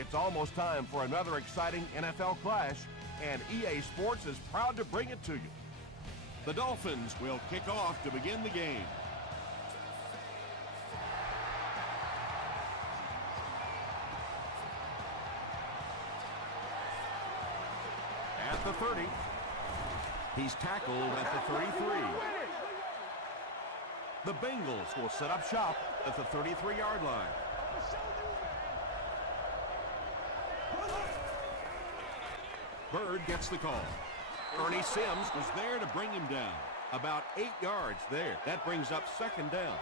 It's almost time for another exciting NFL clash, and EA Sports is proud to bring it to you. The Dolphins will kick off to begin the game. At the 30. He's tackled at the 33. The Bengals will set up shop at the 33-yard line. Bird gets the call. Ernie Sims was there to bring him down. About 8 yards there. That brings up second down.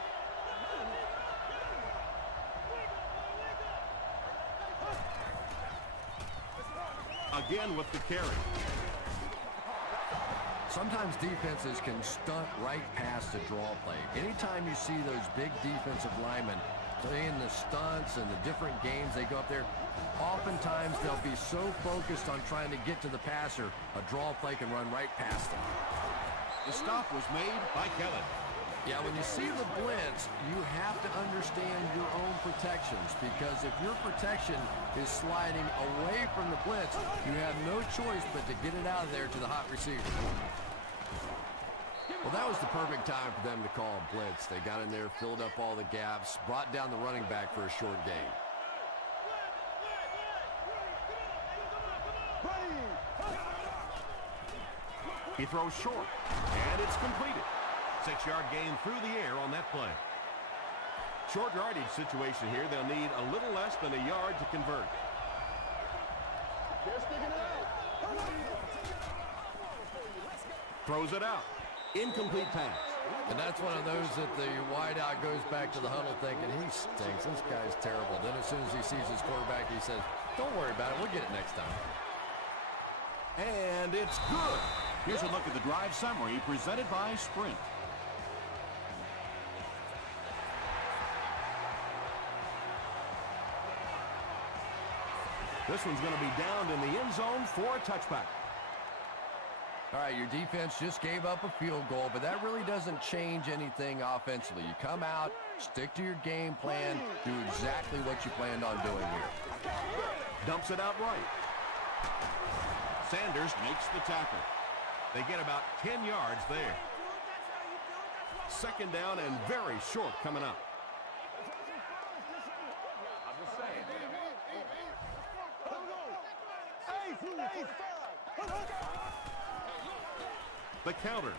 Again with the carry. Sometimes defenses can stunt right past the draw play. Anytime you see those big defensive linemen playing the stunts and the different games they go up there, oftentimes they'll be so focused on trying to get to the passer, a draw play can run right past them. The stop was made by Kelly. Yeah, when you see the blitz, you have to understand your own protections, because if your protection is sliding away from the blitz, you have no choice but to get it out of there to the hot receiver. Well, that was the perfect time for them to call a blitz. They got in there, filled up all the gaps, brought down the running back for a short gain. He throws short, and it's completed. 6-yard gain through the air on that play. Short yardage situation here. They'll need a little less than a yard to convert. Throws it out. Incomplete pass. And that's one of those that the wideout goes back to the huddle thinking, he stinks, this guy's terrible. Then as soon as he sees his quarterback, he says, don't worry about it, we'll get it next time. And it's good. Here's a look at the drive summary presented by Sprint. This one's going to be downed in the end zone for a touchback. All right, your defense just gave up a field goal, but that really doesn't change anything offensively. You come out, stick to your game plan, do exactly what you planned on doing here. Dumps it out right. Sanders makes the tackle. They get about 10 yards there. Second down and very short coming up. The counter.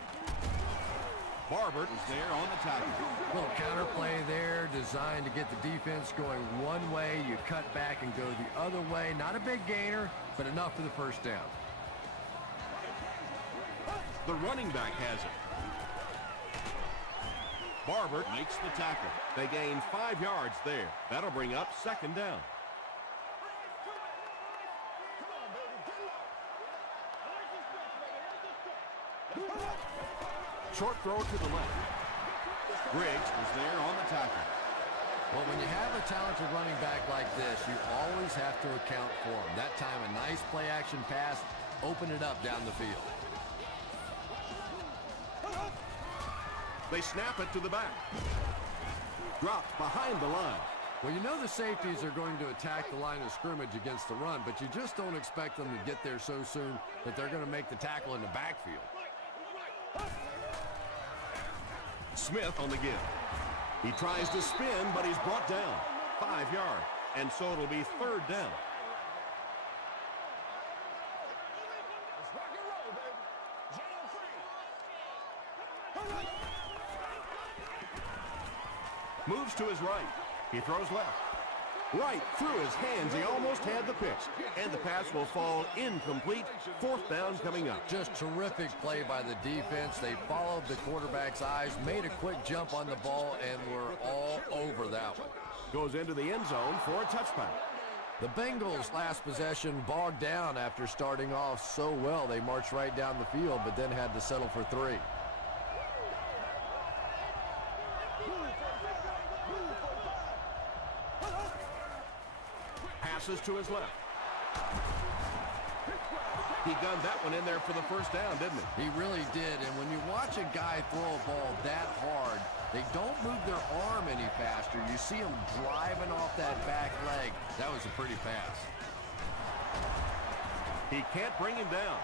Barbert is there on the tackle. Little counter play there, designed to get the defense going one way. You cut back and go the other way. Not a big gainer, but enough for the first down. The running back has it. Barbert makes the tackle. They gain 5 yards there. That'll bring up second down. Short throw to the left. Griggs was there on the tackle. Well, when you have a talented running back like this, you always have to account for him. That time, a nice play-action pass, open it up down the field. They snap it to the back. Dropped behind the line. Well, you know the safeties are going to attack the line of scrimmage against the run, but you just don't expect them to get there so soon that they're going to make the tackle in the backfield. Smith on the give. He tries to spin, but he's brought down. 5 yards, and so it'll be third down. Moves to his right. He throws left. Right through his hands. He almost had the pitch. And the pass will fall incomplete. Fourth down coming up. Just terrific play by the defense. They followed the quarterback's eyes, made a quick jump on the ball, and were all over that one. Goes into the end zone for a touchback. The Bengals' last possession bogged down after starting off so well. They marched right down the field, but then had to settle for 3. Passes to his left. He gunned that one in there for the first down, didn't he? He really did, and when you watch a guy throw a ball that hard, they don't move their arm any faster. You see him driving off that back leg. That was a pretty pass. He can't bring him down.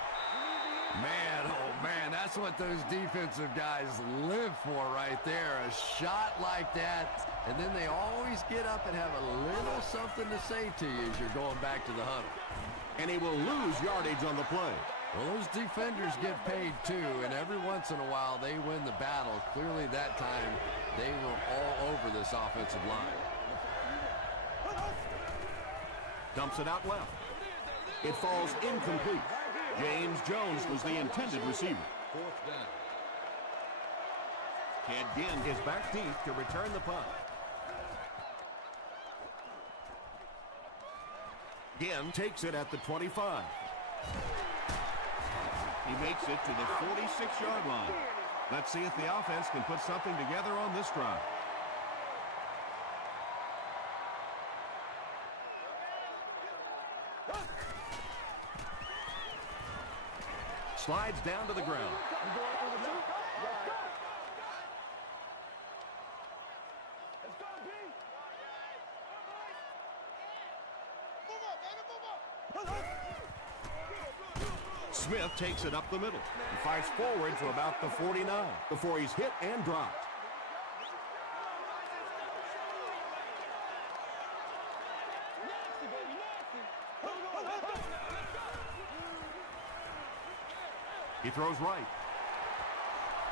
Man, oh man, that's what those defensive guys live for right there. A shot like that, and then they always get up and have a little something to say to you as you're going back to the huddle. And he will lose yardage on the play. Well, those defenders get paid too, and every once in a while they win the battle. Clearly that time they were all over this offensive line. Dumps it out left. It falls incomplete. James Jones was the intended receiver. Fourth down. Ted Ginn is back deep to return the punt. Ginn takes it at the 25. He makes it to the 46-yard line. Let's see if the offense can put something together on this drive. Slides down to the ground. Smith takes it up the middle and fires forward to about the 49 before he's hit and dropped. He throws right.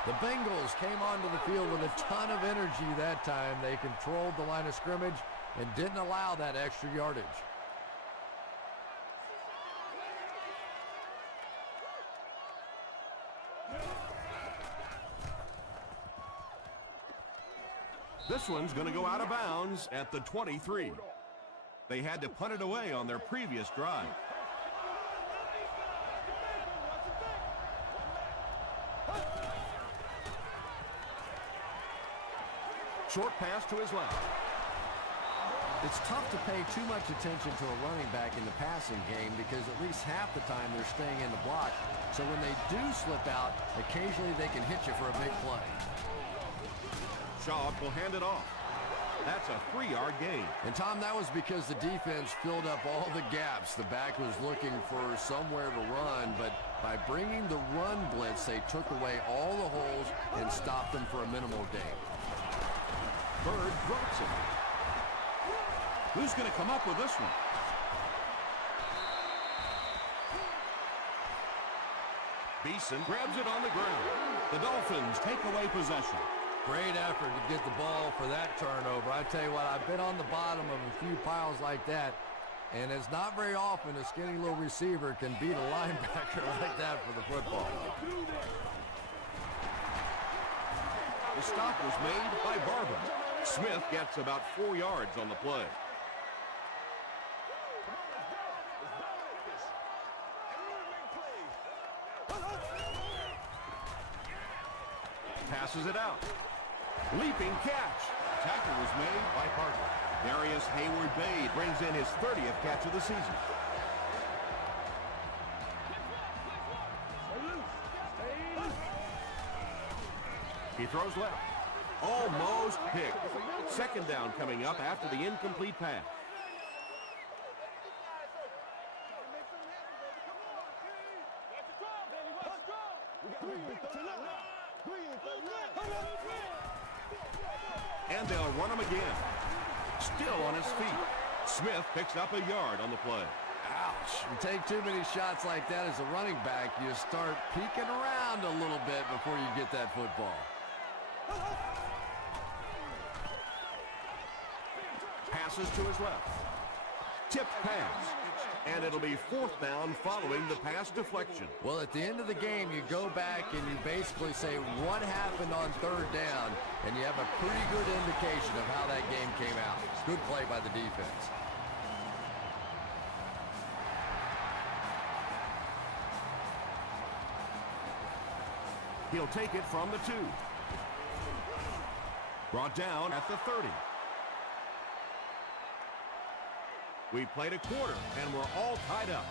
The Bengals came onto the field with a ton of energy that time. They controlled the line of scrimmage and didn't allow that extra yardage. This one's going to go out of bounds at the 23. They had to punt it away on their previous drive. Short pass to his left. It's tough to pay too much attention to a running back in the passing game because at least half the time they're staying in the block. So when they do slip out, occasionally they can hit you for a big play. Shaw will hand it off. That's a 3-yard gain. And Tom, that was because the defense filled up all the gaps. The back was looking for somewhere to run, but by bringing the run blitz, they took away all the holes and stopped them for a minimal gain. Bird drops it. Who's going to come up with this one? Beeson grabs it on the ground. The Dolphins take away possession. Great effort to get the ball for that turnover. I tell you what, I've been on the bottom of a few piles like that, and it's not very often a skinny little receiver can beat a linebacker like that for the football. The stop was made by Barber. Smith gets about 4 yards on the play. Passes it out. Leaping catch. Tackle was made by Parker. Darius Hayward-Bade brings in his 30th catch of the season. He throws left. Almost picked. Second down coming up after the incomplete pass. And they'll run him again. Still on his feet. Smith picks up a yard on the play. Ouch. You take too many shots like that as a running back, you start peeking around a little bit before you get that football. Passes to his left. Tipped pass. And it'll be fourth down following the pass deflection. Well, at the end of the game, you go back and you basically say what happened on third down, and you have a pretty good indication of how that game came out. Good play by the defense. He'll take it from the 2. Brought down at the 30. We've played a quarter, and we're all tied up.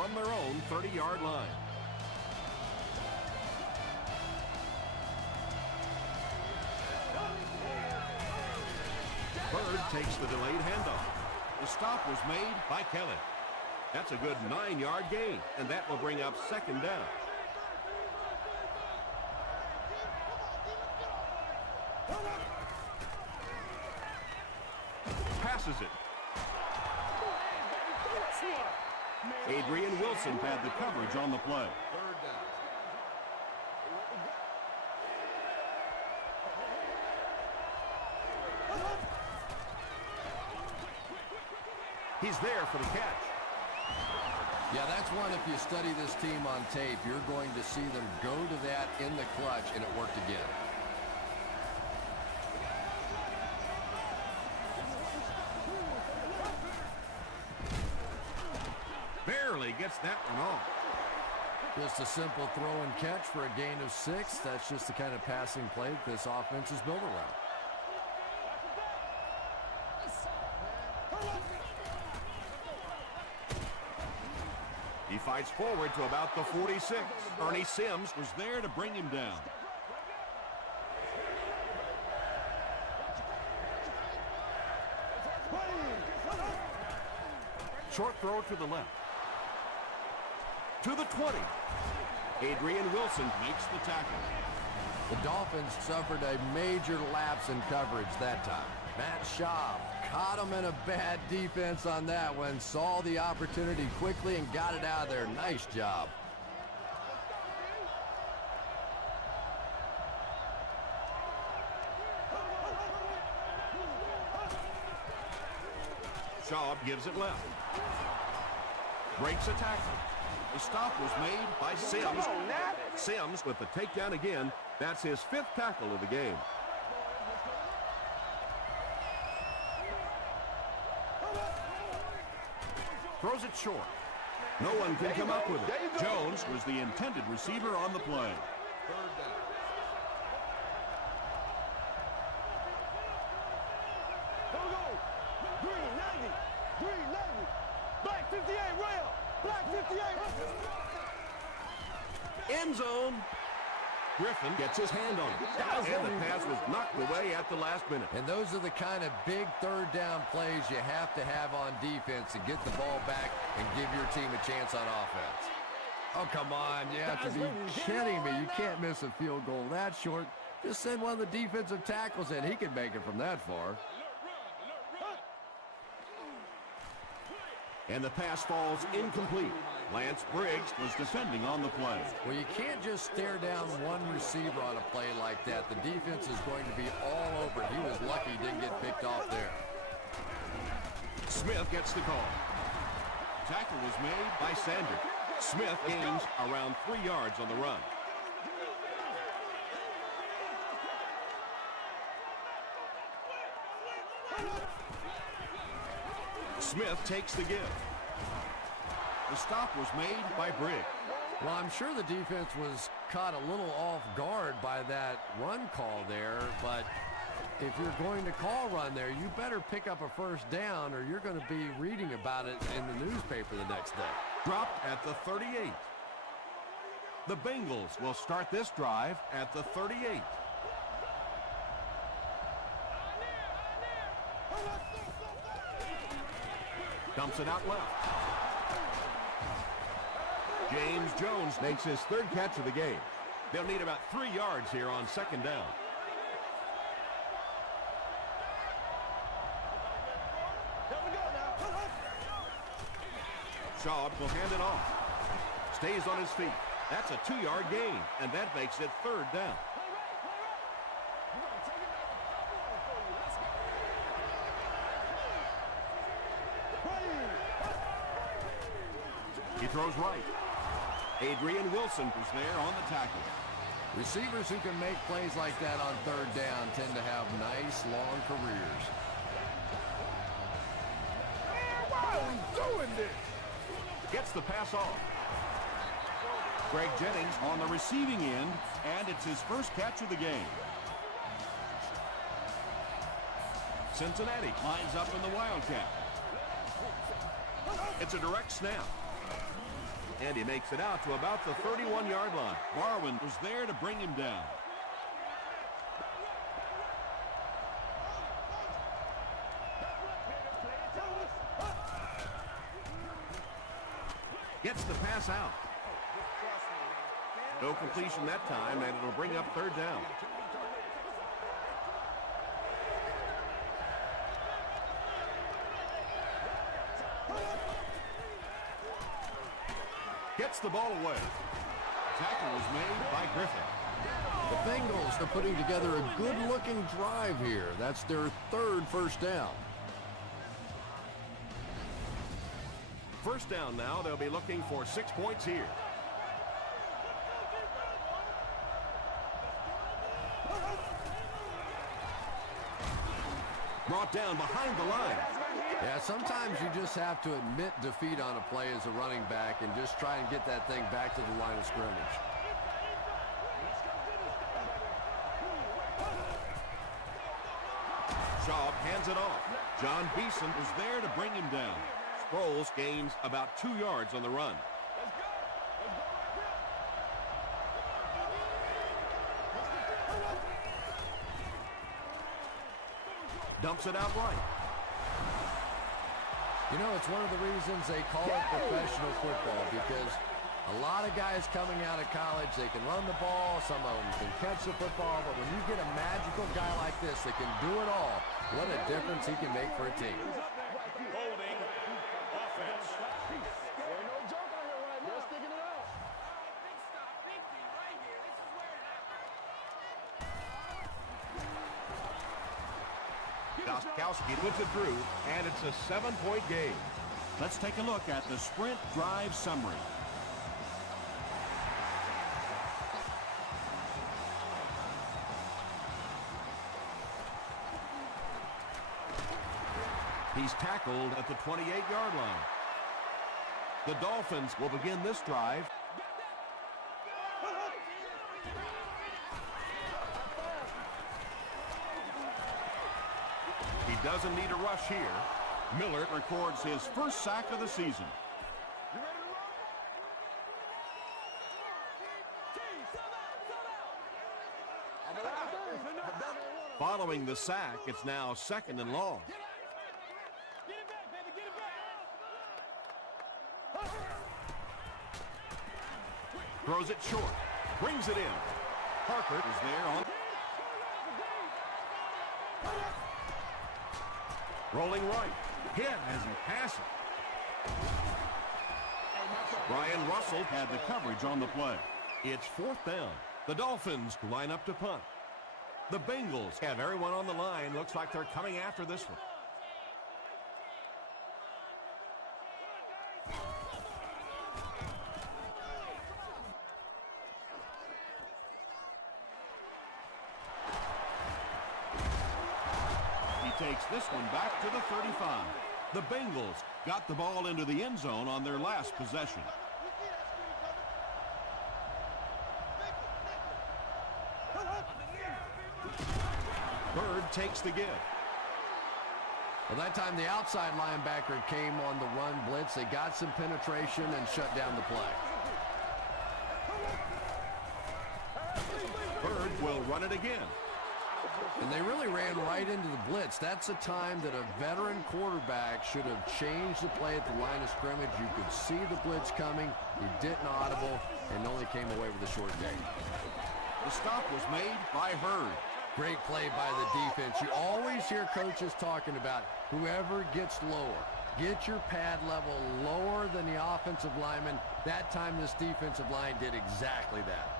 from their own 30-yard line. Bird takes the delayed handoff. The stop was made by Kelly. That's a good 9-yard gain, and that will bring up second down. Passes it. Adrian Wilson had the coverage on the play. He's there for the catch. Yeah, that's one, if you study this team on tape, you're going to see them go to that in the clutch, and it worked again. Barely gets that one off. Just a simple throw and catch for a gain of 6. That's just the kind of passing play that this offense is built around. He fights forward to about the 46. Ernie Sims was there to bring him down. Short throw to the left. To the 20. Adrian Wilson makes the tackle. The Dolphins suffered a major lapse in coverage that time. Matt Schaub caught him in a bad defense on that one, saw the opportunity quickly and got it out of there. Nice job. Schaub gives it left. Breaks a tackle. The stop was made by Sims. Sims with the takedown again. That's his 5th tackle of the game. Throws it short. No one can come up with it. Jones was the intended receiver on the play. End zone. Griffin gets his hand on it. And the pass was knocked away at the last minute. And those are the kind of big third down plays you have to have on defense to get the ball back and give your team a chance on offense. Oh, come on. You have to be kidding me. You can't miss a field goal that short. Just send one of the defensive tackles in. He can make it from that far. And the pass falls incomplete. Lance Briggs was defending on the play. Well, you can't just stare down one receiver on a play like that. The defense is going to be all over it. He was lucky he didn't get picked off there. Smith gets the call. Tackle was made by Sanders. Smith gains around 3 yards on the run. Smith takes the give. The stop was made by Briggs. Well, I'm sure the defense was caught a little off guard by that run call there, but if you're going to call run there, you better pick up a first down or you're going to be reading about it in the newspaper the next day. Dropped at the 38. The Bengals will start this drive at the 38. Dumps it out left. James Jones makes his 3rd catch of the game. They'll need about 3 yards here on second down. Schaub will hand it off. Stays on his feet. That's a 2-yard gain, and that makes it 3rd down. He throws right. Adrian Wilson was there on the tackle. Receivers who can make plays like that on 3rd down tend to have nice, long careers. Man, why are we doing this? Gets the pass off. Greg Jennings on the receiving end, and it's his 1st catch of the game. Cincinnati lines up in the Wildcat. It's a direct snap. And he makes it out to about the 31-yard line. Barwin was there to bring him down. Gets the pass out. No completion that time, and it'll bring up third down. Gets the ball away. Tackle was made by Griffin. The Bengals are putting together a good-looking drive here. That's their third first down. First down now. They'll be looking for 6 points here. Brought down behind the line. Yeah, sometimes you just have to admit defeat on a play as a running back and just try and get that thing back to the line of scrimmage. Shaw hands it off. John Beeson was there to bring him down. Sproles gains about 2 yards on the run. Dumps it out right. You know, it's one of the reasons they call it professional football, because a lot of guys coming out of college, they can run the ball, some of them can catch the football, but when you get a magical guy like this that can do it all, what a difference he can make for a team. Holding offense. Goskowski puts it through, and it's a 7-point game. Let's take a look at the sprint drive summary. He's tackled at the 28-yard line. The Dolphins will begin this drive. He doesn't need a rush here. Miller records his first sack of the season. Following the sack, it's now 2nd and long. Throws it short. Brings it in. Parker is there on. Rolling right. Hit as he passes. Brian Russell Had the coverage on the play. It's 4th down. The Dolphins line up to punt. The Bengals have everyone on the line. Looks like they're coming after this one. He takes this one back to the 35. The Bengals Got the ball into the end zone on their last possession. Bird takes the give. Well, that time the outside linebacker came on the run blitz. They got some penetration and shut down the play. Bird will run it again. And they really ran right into the blitz. That's a time that a veteran quarterback should have changed the play at the line of scrimmage. You could see the blitz coming. He didn't audible and only came away with a short gain. The stop was made by Hurd. Great play by the defense. You always hear coaches talking about whoever gets lower. Get your pad level lower than the offensive lineman. That time this defensive line did exactly that.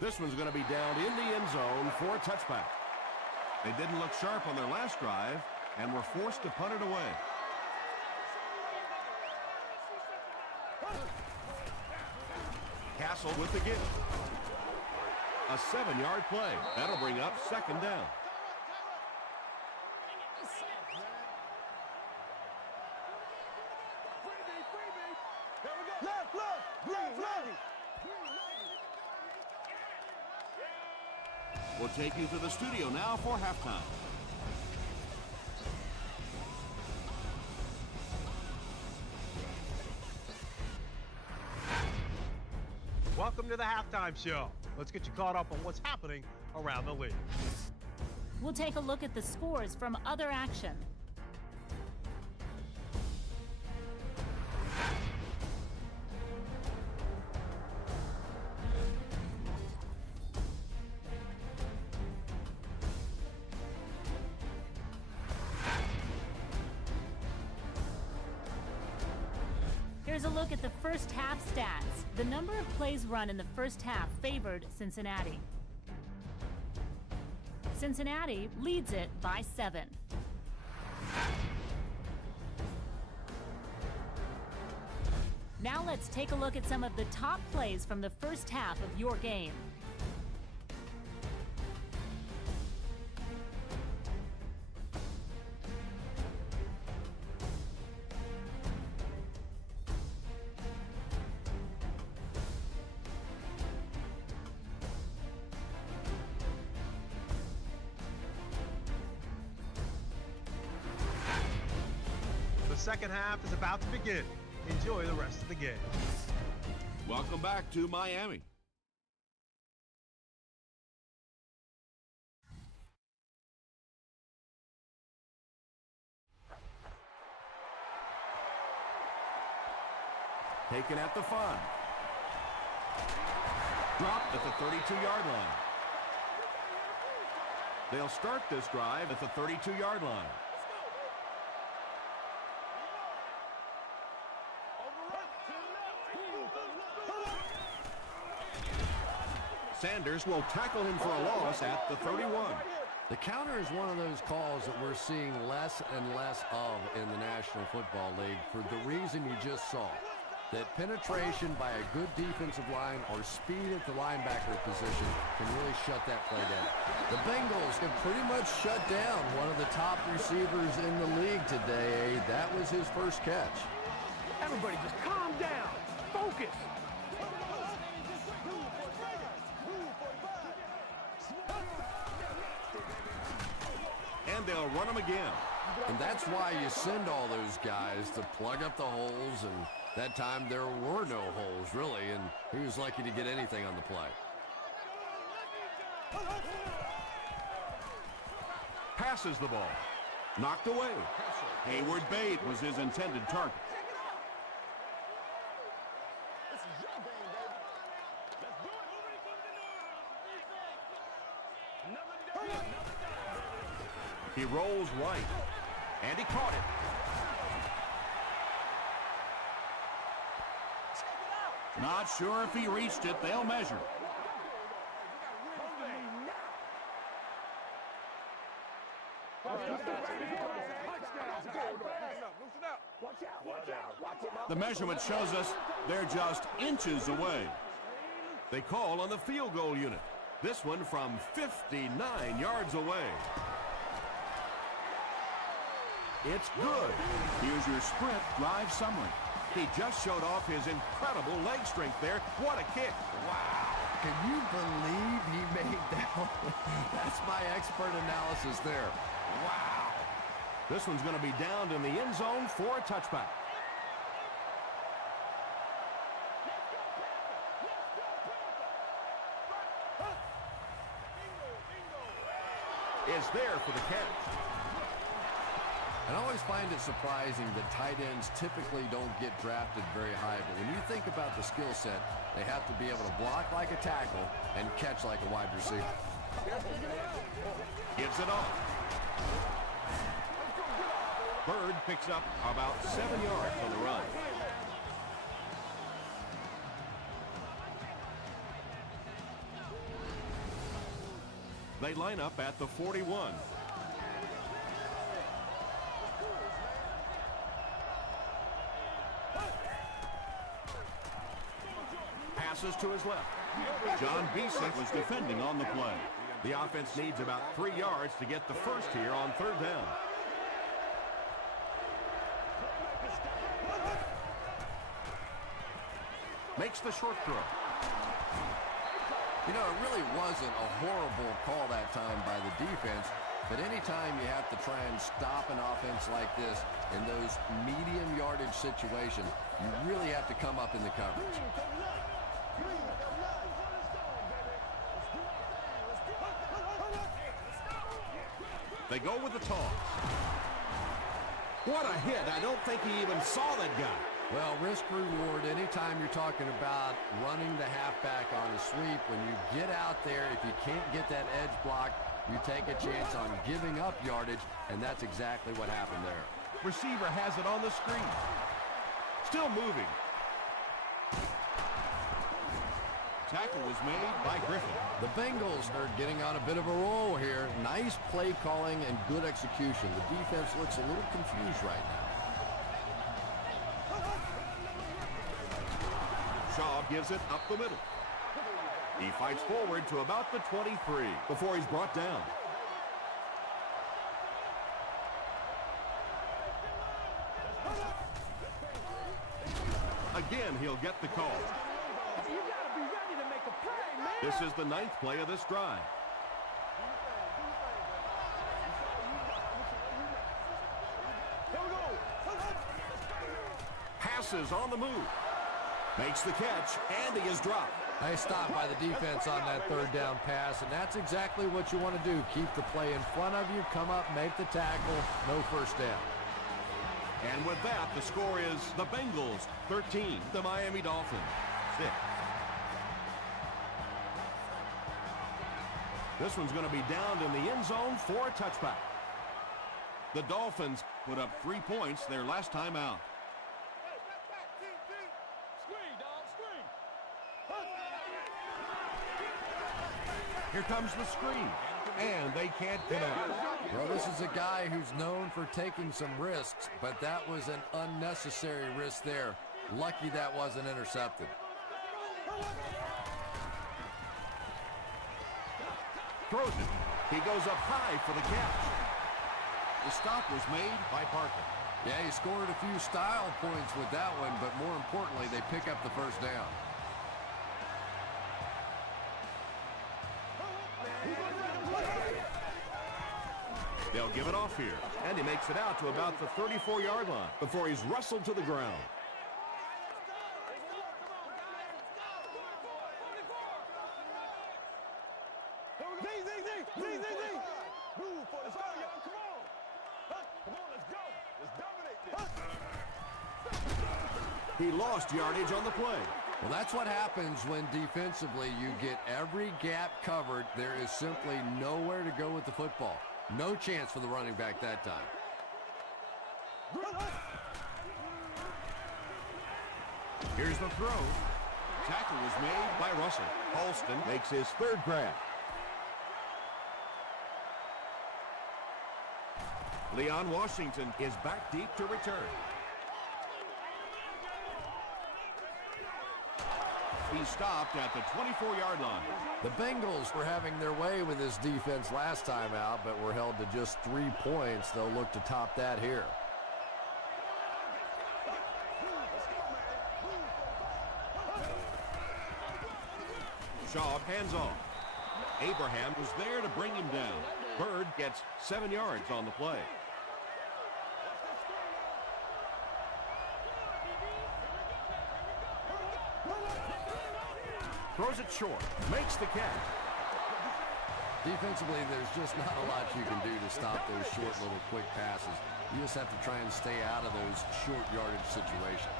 This one's going to be down in the end zone for a touchback. They didn't look sharp on their last drive and were forced to punt it away. Castle with the give. A 7-yard play. That'll bring up second down. We'll take you to the studio now for halftime. Welcome to the halftime show. Let's get you caught up on what's happening around the league. We'll take a look at the scores from other action. Here's a look at the first half stats. The number of plays run in the first half favored Cincinnati. Cincinnati leads it by 7. Now let's take a look at some of the top plays from the first half of your game. The second half is about to begin. Enjoy the rest of the game. Welcome back to Miami. Taken at the 5. Dropped at the 32-yard line. They'll start this drive at the 32-yard line. Sanders will tackle him for a loss at the 31. The counter is one of those calls that we're seeing less and less of in the National Football League for the reason you just saw. That penetration by a good defensive line or speed at the linebacker position can really shut that play down. The Bengals have pretty much shut down one of the top receivers in the league today. That was his first catch. Everybody just calm down. Focus. And they'll run him again. And that's why you send all those guys to plug up the holes, and that time there were no holes, really, and he was lucky to get anything on the play. Passes the ball. Knocked away. Hayward Bate was his intended target. He rolls right. And he caught it. Not sure if he reached it. They'll measure. The measurement shows us they're just inches away. They call on the field goal unit. This one from 59 yards away. It's good. Here's your sprint drive summary. He just showed off his incredible leg strength there. What a kick. Wow. Can you believe he made that one? That's my expert analysis there. Wow. This one's going to be downed in the end zone for a touchback. Is there for the catch. I always find it surprising that tight ends typically don't get drafted very high, but when you think about the skill set, they have to be able to block like a tackle and catch like a wide receiver. Gives it off. Bird picks up about 7 yards on the run. They line up at the 41. passes to his left. John Bisick was defending on the play. The offense needs about 3 yards to get the first here on third down. Makes the short throw. You know, it really wasn't a horrible call that time by the defense, but anytime you have to try and stop an offense like this in those medium yardage situations, you really have to come up in the coverage. They go with the toss. What a hit. I don't think he even saw that guy. Well, risk reward, anytime you're talking about running the halfback on a sweep, when you get out there, if you can't get that edge block, you take a chance on giving up yardage, and that's exactly what happened there. Receiver has it on the screen. Still moving. Tackle was made by Griffin. The Bengals are getting on a bit of a roll here. Nice play calling and good execution. The defense looks a little confused right now. Shaw gives it up the middle. He fights forward to about the 23 before he's brought down. Again, he'll get the call. You gotta be ready to make a play, man. This is the 9th play of this drive. Here we go. Passes on the move. Makes the catch, and he is dropped. Nice stop by the defense on that third down pass, and that's exactly what you want to do. Keep the play in front of you, come up, make the tackle, no first down. And with that, the score is the Bengals 13, the Miami Dolphins 6. This one's going to be down in the end zone for a touchback. The Dolphins put up 3 points their last time out. Here comes the screen, and they can't connect. Well, this is a guy who's known for taking some risks, but that was an unnecessary risk there. Lucky that wasn't intercepted. Throws it. He goes up high for the catch. The stop was made by Parker. Yeah, he scored a few style points with that one, but more importantly, they pick up the first down. They'll give it off here, and he makes it out to about the 34-yard line before he's wrestled to the ground. Move for the start, y'all. Come on. Come on, let's go. Let's dominate this. He lost yardage on the play. Well, that's what happens when defensively you get every gap covered. There is simply nowhere to go with the football. No chance for the running back that time. Here's the throw. Tackle was made by Russell. Halston makes his third grab. Leon Washington is back deep to return. He stopped at the 24-yard line. The Bengals were having their way with this defense last time out, but were held to just 3 points. They'll look to top that here. Shaw hands off. Abraham was there to bring him down. Bird gets 7 yards on the play. Throws it short. Makes the catch. Defensively, there's just not a lot you can do to stop those short little quick passes. You just have to try and stay out of those short yardage situations.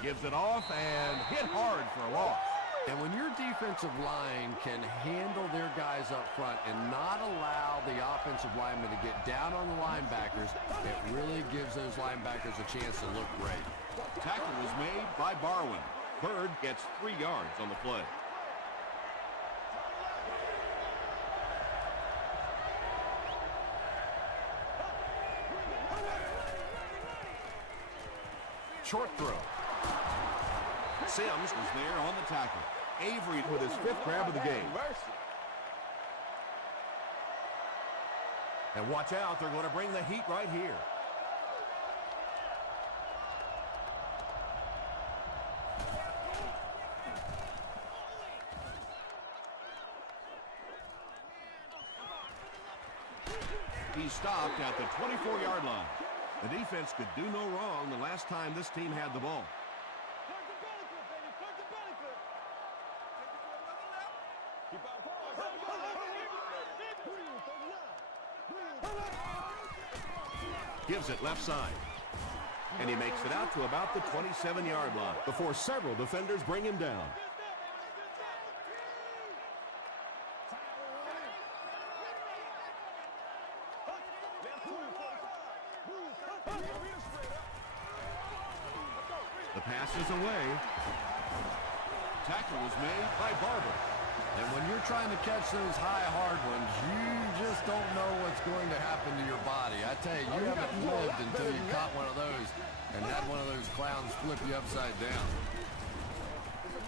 Gives it off and hit hard for a loss. And when your defensive line can handle their guys up front and not allow the offensive linemen to get down on the linebackers, it really gives those linebackers a chance to look great. Tackle was made by Barwin. Bird gets 3 yards on the play. Short throw. Sims Was there on the tackle. Avery with his 5th grab of the game. And watch out, they're going to bring the heat right here. He stopped at the 24-yard line. The defense could do no wrong the last time this team had the ball. Gives it left side. And he makes it out to about the 27-yard line before several defenders bring him down. The pass is away. Tackle was made by Barber. And when you're trying to catch those high, hard ones, you just don't know what's going to happen to your body. I tell you, you haven't lived until you caught one of those and had one of those clowns flip you upside down.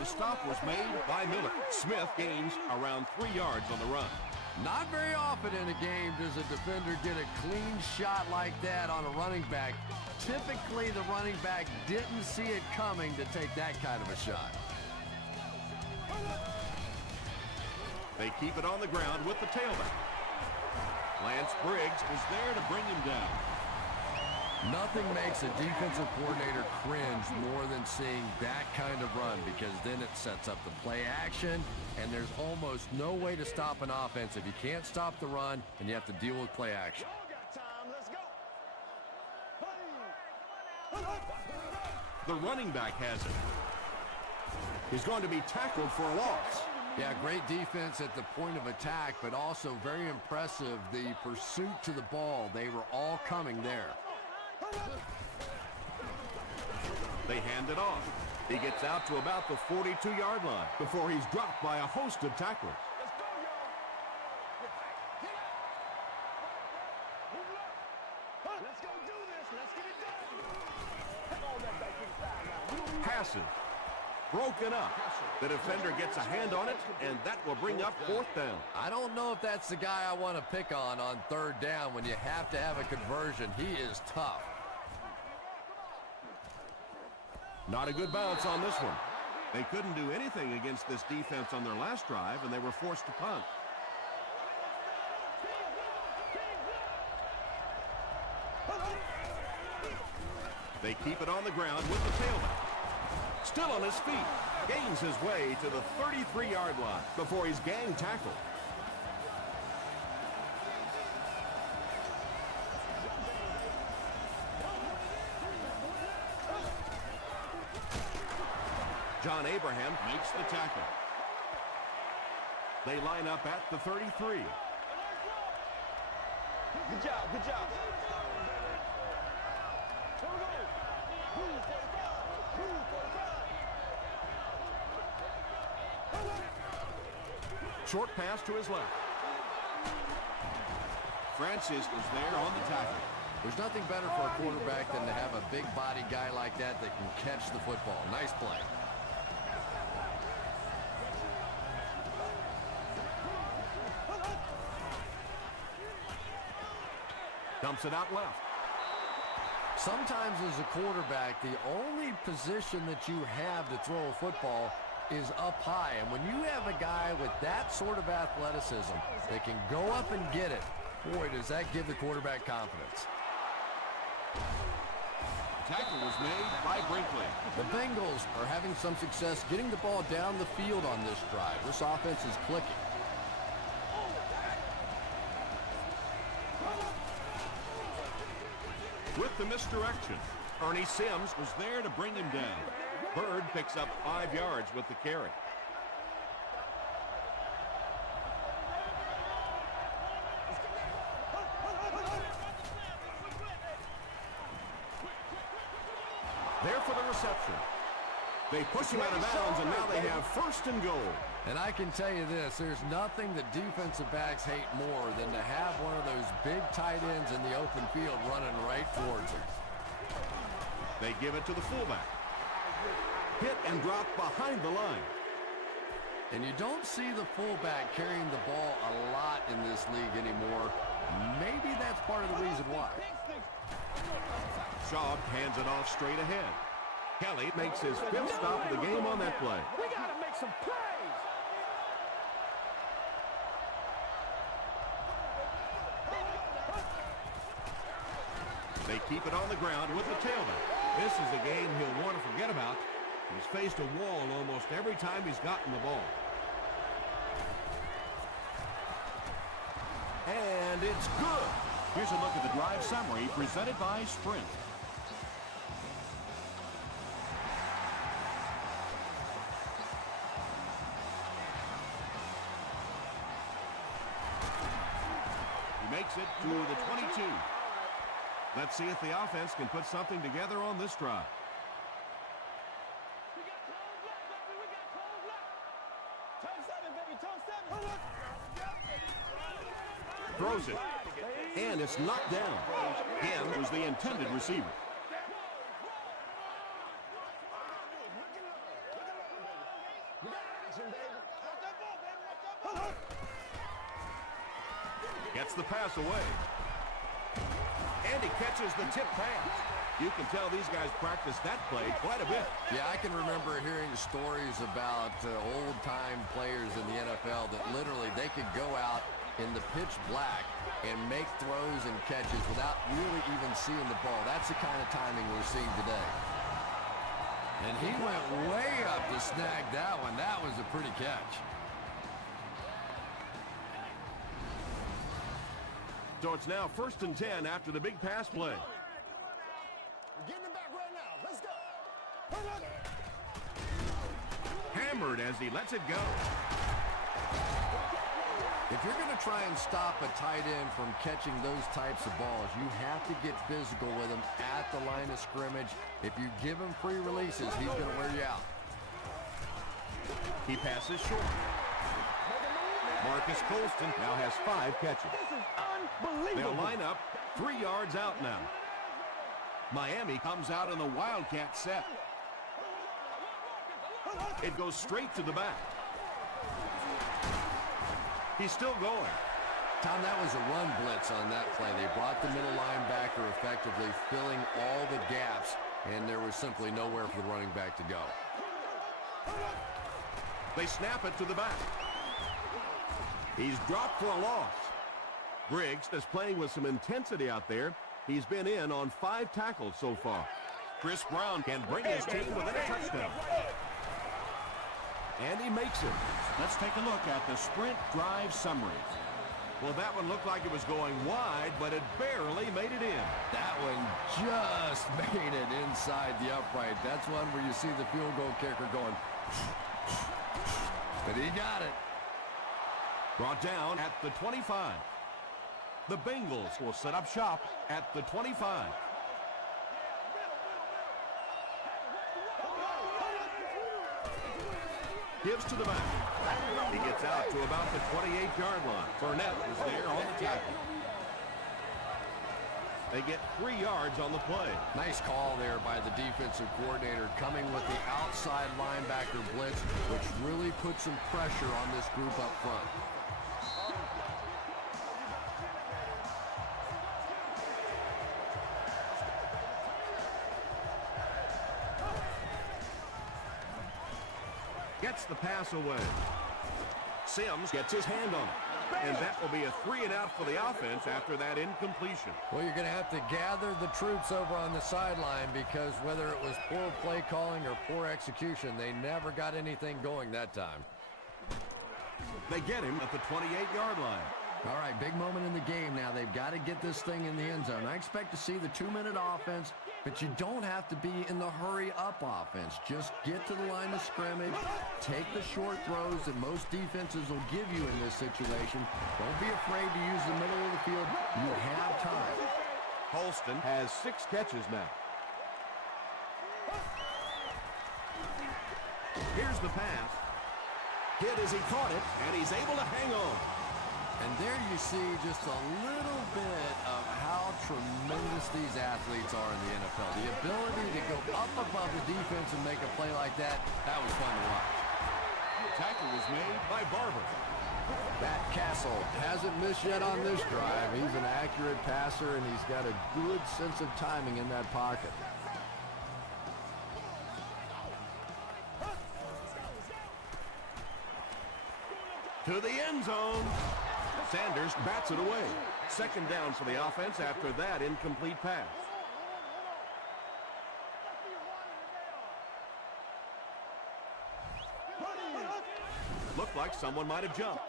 The stop was made by Miller. Smith gains around 3 yards on the run. Not very often in a game does a defender get a clean shot like that on a running back. Typically, the running back didn't see it coming to take that kind of a shot. They keep it on the ground with the tailback. Lance Briggs was there to bring him down. Nothing makes a defensive coordinator cringe more than seeing that kind of run, because then it sets up the play action, and there's almost no way to stop an offense if you can't stop the run and you have to deal with play action. The running back has it. He's going to be tackled for a loss. Yeah, great defense at the point of attack, but also very impressive the pursuit to the ball. They were all coming there. They hand it off. He gets out to about the 42-yard line before he's dropped by a host of tacklers. Let's go do this. Let's get it done. Come on, that back inside now. Passes. Broken up. The defender gets a hand on it, and that will bring up 4th down. I don't know if that's the guy I want to pick on 3rd down when you have to have a conversion. He is tough. Not a good bounce on this one. They couldn't do anything against this defense on their last drive, and they were forced to punt. They keep it on the ground with the tailback. Still on his feet. Gains his way to the 33-yard line before he's gang tackled. John Abraham Makes the tackle. They line up at the 33. Good job, good job. Short pass to his left. Francis was there on the tackle. There's nothing better for a quarterback than to have a big body guy like that that can catch the football. Nice play. Dumps it out left. Sometimes as a quarterback, the only position that you have to throw a football is up high. And when you have a guy with that sort of athleticism that can go up and get it, boy, does that give the quarterback confidence. Tackle was made by Brinkley. The Bengals are having some success getting the ball down the field on this drive. This offense is clicking. With the misdirection, Ernie Sims was there to bring him down. Bird picks up 5 yards with the carry. There for the reception. They push him out of bounds, and now they have 1st and goal. And I can tell you this, there's nothing that defensive backs hate more than to have one of those big tight ends in the open field running right towards them. They give it to the fullback. Hit and drop behind the line. And you don't see the fullback carrying the ball a lot in this league anymore. Maybe that's part of the reason why. Shaw hands it off straight ahead. Kelly makes his 5th stop of the game on that play. We got to make some plays. They keep it on the ground with the tailback. This is a game he'll want to forget about. He's faced a wall almost every time he's gotten the ball. And it's good. Here's a look at the drive summary presented by Sprint. He makes it to the 22. Let's see if the offense can put something together on this drive. Throws it. And it's knocked down. Him was the intended receiver. Gets the pass away. And he catches the tip pass. You can tell these guys practice that play quite a bit. Yeah, I can remember hearing stories about old-time players in the NFL that literally they could go out in the pitch black and make throws and catches without really even seeing the ball. That's the kind of timing we're seeing today. And he went way up to snag that one. That was a pretty catch. So it's now 1st and 10 after the big pass play. We're getting it back right now. Let's go. Hammered as he lets it go. If you're going to try and stop a tight end from catching those types of balls, you have to get physical with him at the line of scrimmage. If you give him free releases, he's going to wear you out. He passes short. Marcus Colston now has 5 catches. This is unbelievable. They'll line up 3 yards out now. Miami comes out in the Wildcat set. It goes straight to the back. He's still going. Tom, that was a run blitz on that play. They brought the middle linebacker effectively, filling all the gaps, and there was simply nowhere for the running back to go. They snap it to the back. He's dropped for a loss. Briggs is playing with some intensity out there. He's been in on 5 tackles so far. Chris Brown can bring his team within a touchdown. And he makes it. Let's take a look at the Sprint drive summary. Well, that one looked like it was going wide, but it barely made it in. That one just made it inside the upright. That's one where you see the field goal kicker going, but he got it. Brought down at the 25. The Bengals will set up shop at the 25. Gives to the back. He gets out to about the 28-yard line. Burnett is there on the tackle. They get 3 yards on the play. Nice call there by the defensive coordinator, coming with the outside linebacker blitz, which really put some pressure on this group up front. Gets the pass away. Sims gets his hand on it. And that will be a 3-and-out for the offense after that incompletion. Well, you're going to have to gather the troops over on the sideline because whether it was poor play calling or poor execution, they never got anything going that time. They get him at the 28-yard line. All right, big moment in the game now. They've got to get this thing in the end zone. I expect to see the 2-minute offense, but you don't have to be in the hurry-up offense. Just get to the line of scrimmage, take the short throws that most defenses will give you in this situation. Don't be afraid to use the middle of the field. You have time. Holston has 6 catches now. Here's the pass. Hit as he caught it, and he's able to hang on. And there you see just a little bit of how tremendous these athletes are in the NFL. The ability to go up above the defense and make a play like that, that was fun to watch. Tackle was made by Barber. Matt Castle hasn't missed yet on this drive. He's an accurate passer, and he's got a good sense of timing in that pocket. To the end zone. Sanders bats it away. Second down for the offense after that incomplete pass. Looked like someone might have jumped.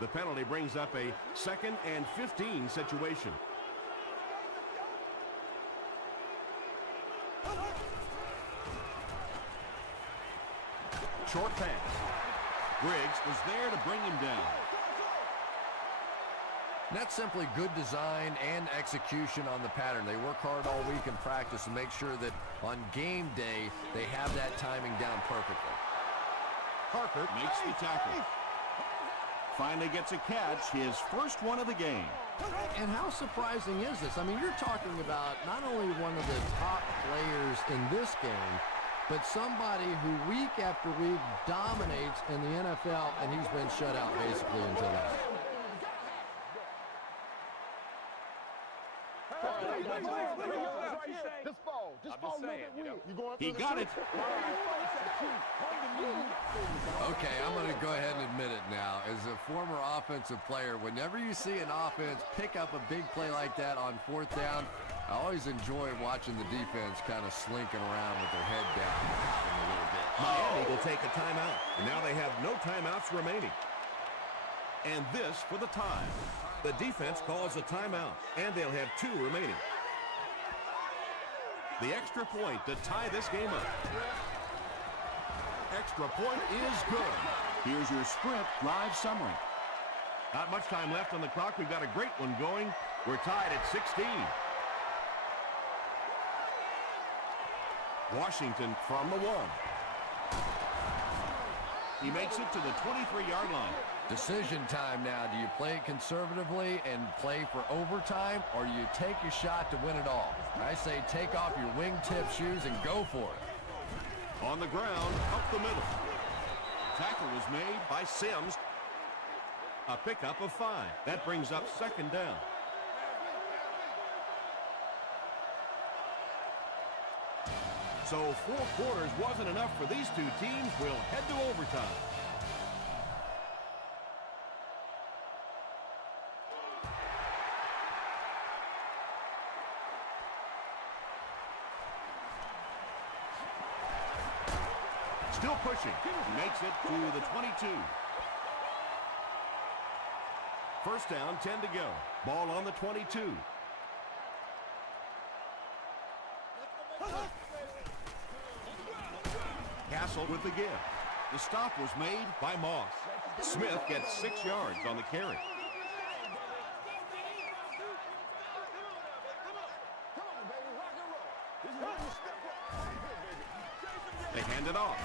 The penalty brings up a 2nd and 15 situation. Short pass. Briggs was there to bring him down. That's simply good design and execution on the pattern. They work hard all week in practice and make sure that on game day they have that timing down perfectly. Parker makes the tackle. Finally gets a catch, his first one of the game. And how surprising is this? I mean, you're talking about not only one of the top players in this game, but somebody who week after week dominates in the NFL, and he's been shut out basically until now. He got it. Okay, I'm going to go ahead and admit it now. As a former offensive player, whenever you see an offense pick up a big play like that on 4th down, I always enjoy watching the defense kind of slinking around with their head down, pouting a little bit. Miami will take a timeout. And now they have no timeouts remaining. And this for the tie. The defense calls a timeout, and they'll have 2 remaining. The extra point to tie this game up. Extra point is good. Here's your sprint drive summary. Not much time left on the clock. We've got a great one going. We're tied at 16. Washington from the 1. He makes it to the 23-yard line. Decision time now. Do you play it conservatively and play for overtime, or do you take your shot to win it all? I say take off your wingtip shoes and go for it. On the ground, up the middle. Tackle was made by Sims. A pickup of 5. That brings up 2nd down. So 4 quarters wasn't enough for these 2 teams. We'll head to overtime. Still pushing. He makes it to the 22. First down, 10 to go. Ball on the 22. Castle with the give. The stop was made by Moss. Smith gets 6 yards on the carry. They hand it off.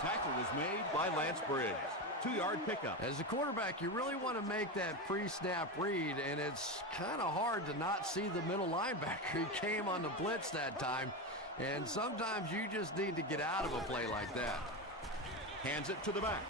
Tackle was made by Lance Briggs. 2-yard pickup. As a quarterback, you really want to make that pre-snap read, and it's kind of hard to not see the middle linebacker. He came on the blitz that time, and sometimes you just need to get out of a play like that. Hands it to the back.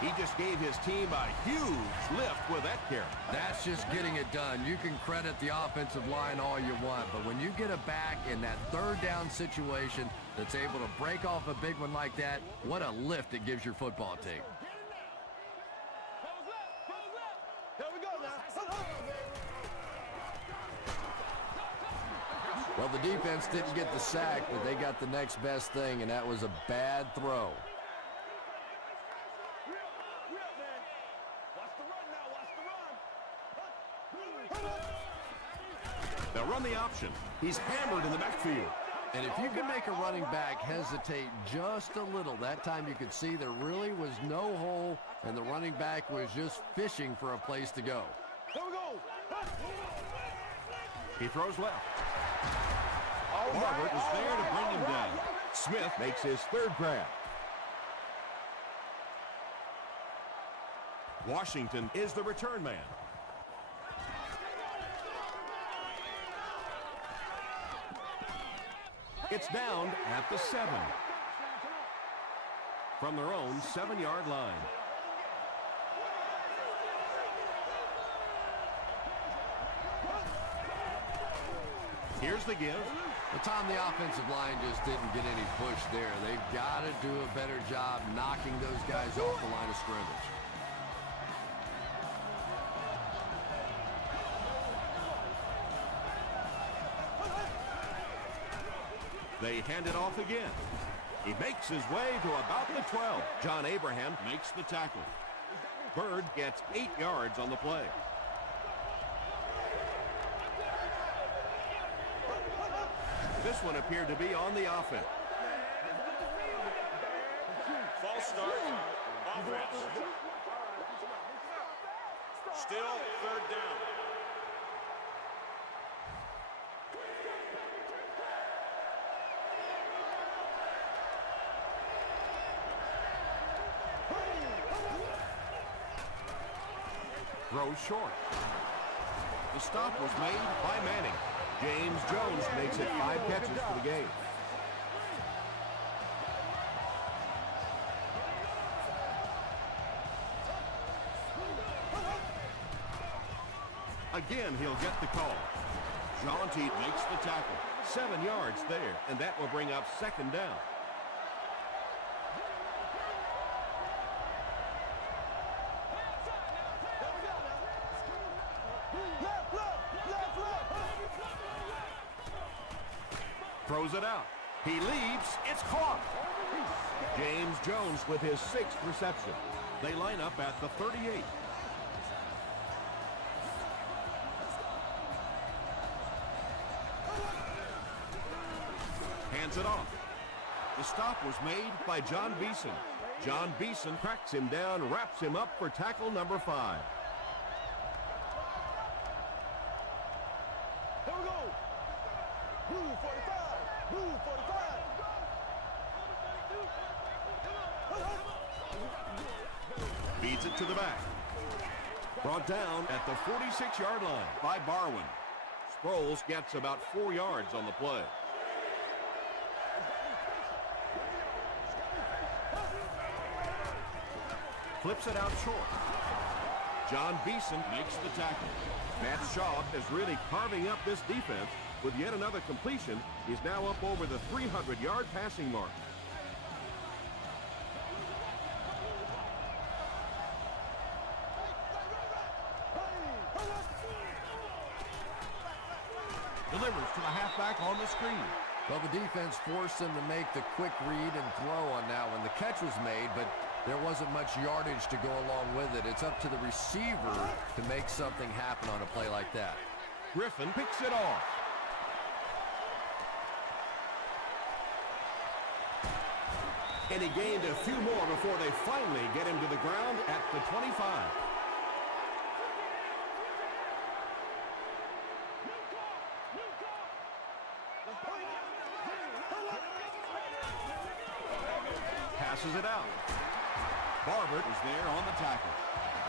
He just gave his team a huge lift with that carry. That's just getting it done. You can credit the offensive line all you want, but when you get a back in that 3rd down situation that's able to break off a big one like that, what a lift it gives your football team. Well, the defense didn't get the sack, but they got the next best thing, and that was a bad throw. They'll run the option. He's hammered in the backfield. And if you can make a running back hesitate just a little, that time you could see there really was no hole, and the running back was just fishing for a place to go. Here we go. He throws left. Barber is there to bring him down. Smith makes his third grab. Washington is the return man. It's down at the 7. From their own 7-yard line. Here's the give. Tom, the offensive line just didn't get any push there. They've got to do a better job knocking those guys off the line of scrimmage. They hand it off again. He makes his way to about the 12. John Abraham makes the tackle. Bird gets 8 yards on the play. This one appeared to be on the offense. False start. Offense. Still third down. Throws short. The stop was made by Manning. James Jones makes it 5 catches for the game. Again, he'll get the call. Jaunty makes the tackle. 7 yards there, and that will bring up second down. Throws it out. He leaps. It's caught. James Jones with his 6th reception. They line up at the 38. Hands it off. The stop was made by John Beeson. John Beeson cracks him down, wraps him up for tackle number 5. Here we go. Blue 45. Blue 45. Feeds it to the back. Brought down at the 46-yard line by Barwin. Sproles gets about 4 yards on the play. Flips it out short. John Beeson makes the tackle. Matt Schaub is really carving up this defense with yet another completion. He's now up over the 300-yard passing mark. Delivers to the halfback on the screen. Well, the defense forced them to make the quick read and throw on that one. The catch was made, but there wasn't much yardage to go along with it. It's up to the receiver to make something happen on a play like that. Griffin picks it off. And he gained a few more before they finally get him to the ground at the 25. Passes it out. Barber is there on the tackle.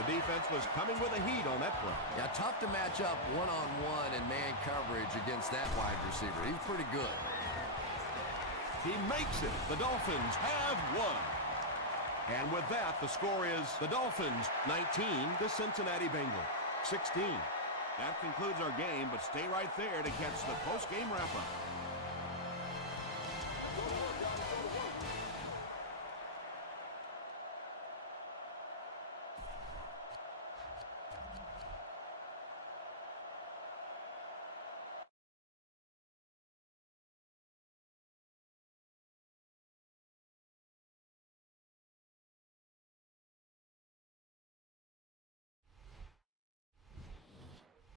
The defense was coming with a heat on that play. Yeah, tough to match up one-on-one in man coverage against that wide receiver. He's pretty good. He makes it. The Dolphins have won. And with that, the score is the Dolphins 19, the Cincinnati Bengals 16. That concludes our game, but stay right there to catch the post-game wrap-up.